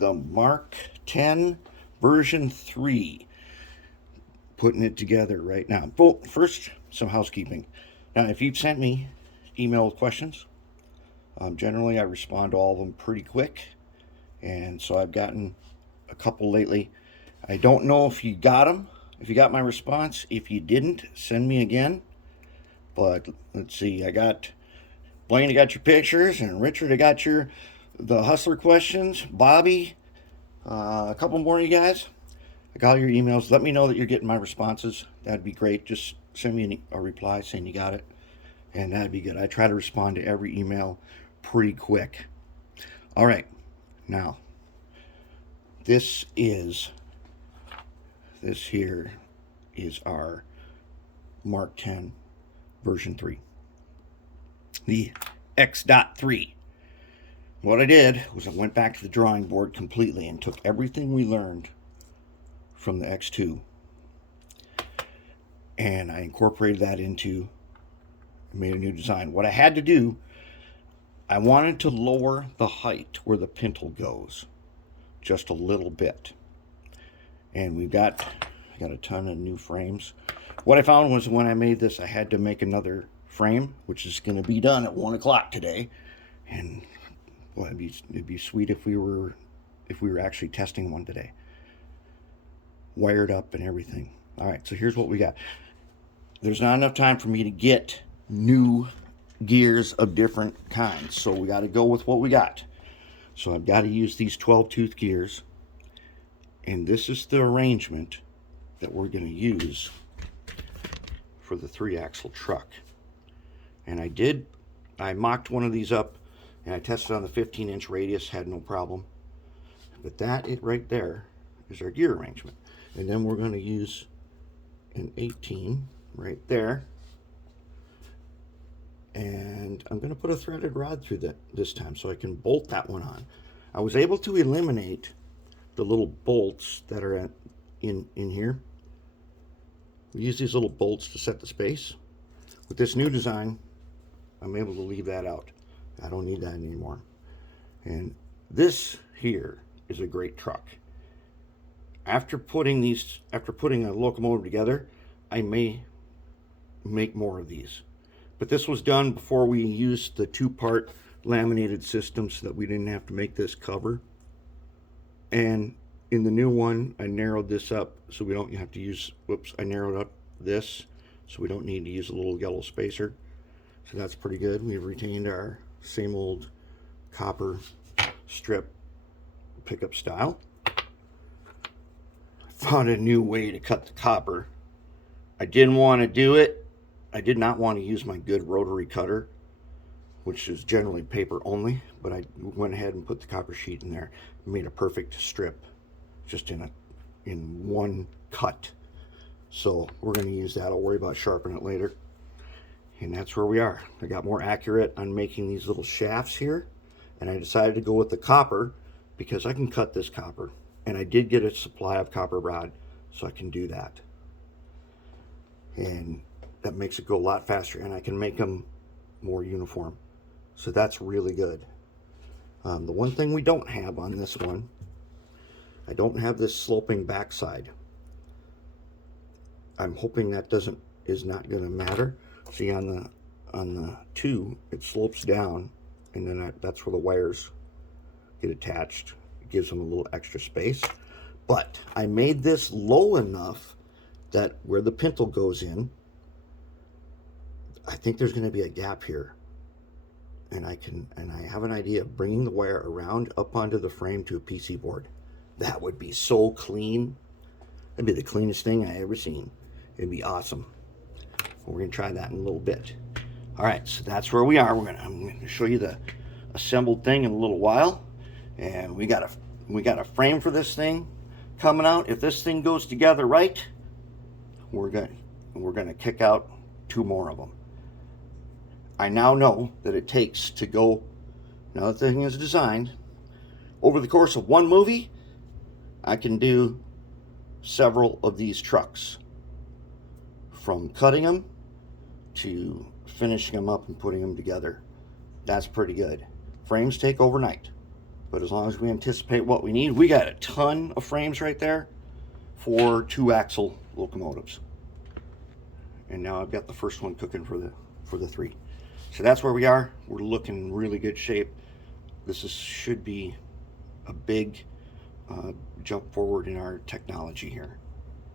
the Mark X version 3. Putting it together right now. Well, first, some housekeeping. Now, if you've sent me email with questions, generally I respond to all of them pretty quick. And so I've gotten a couple lately. I don't know if you got them, if you got my response. If you didn't, send me again. But let's see, I got Blaine, I got your pictures, and Richard, I got the hustler questions. Bobby, a couple more of you guys. I got all your emails. Let me know that you're getting my responses. That'd be great. Just send me a reply saying you got it, and that'd be good. I try to respond to every email pretty quick. All right, now this here is our Mark X version 3, the X.3. What I did was I went back to the drawing board completely and took everything we learned from the X2 and I incorporated that into, made a new design. What I had to do, I wanted to lower the height where the pintle goes just a little bit. And I got a ton of new frames. What I found was when I made this, I had to make another frame, which is going to be done at 1 o'clock today. And boy, it'd be sweet if we were actually testing one today, wired up and everything. All right, so here's what we got. There's not enough time for me to get new gears of different kinds, so we got to go with what we got. So I've got to use these 12-tooth gears, and this is the arrangement that we're going to use for the 3-axle truck. And I mocked one of these up, and I tested on the 15-inch radius, had no problem. But right there is our gear arrangement. And then we're going to use an 18 right there. And I'm going to put a threaded rod through that this time so I can bolt that one on. I was able to eliminate the little bolts that are in here. We use these little bolts to set the space. With this new design, I'm able to leave that out. I don't need that anymore. And this here is a great truck. After putting a locomotive together, I may make more of these. But this was done before we used the 2-part laminated system so that we didn't have to make this cover. And in the new one, I narrowed this up so we don't have to use, I narrowed up this so we don't need to use a little yellow spacer. So that's pretty good. We've retained our same old copper strip pickup style. I found a new way to cut the copper. I didn't want to do it. I did not want to use my good rotary cutter, which is generally paper only, but I went ahead and put the copper sheet in there and made a perfect strip just in one cut. So we're going to use that. I'll worry about sharpening it later. And that's where we are. I got more accurate on making these little shafts here, and I decided to go with the copper because I can cut this copper, and I did get a supply of copper rod, so I can do that. And that makes it go a lot faster, and I can make them more uniform. So that's really good. The one thing we don't have on this one, I don't have this sloping backside. I'm hoping that is not going to matter. See, on the 2, it slopes down, and then that's where the wires get attached. It gives them a little extra space. But I made this low enough that where the pintle goes in, I think there's going to be a gap here. And I have an idea of bringing the wire around up onto the frame to a PC board. That would be so clean. That'd be the cleanest thing I ever seen. It'd be awesome. We're going to try that in a little bit. All right, so that's where we are. I'm going to show you the assembled thing in a little while. And we got a frame for this thing coming out. If this thing goes together right, we're going to kick out 2 more of them. I now know that it takes to go, now the thing is designed, over the course of one movie, I can do several of these trucks. From cutting them to finishing them up and putting them together. That's pretty good. Frames take overnight. But as long as we anticipate what we need, we got a ton of frames right there for 2-axle locomotives. And now I've got the first one cooking for the 3. So that's where we are. We're looking in really good shape. This should be a big jump forward in our technology here.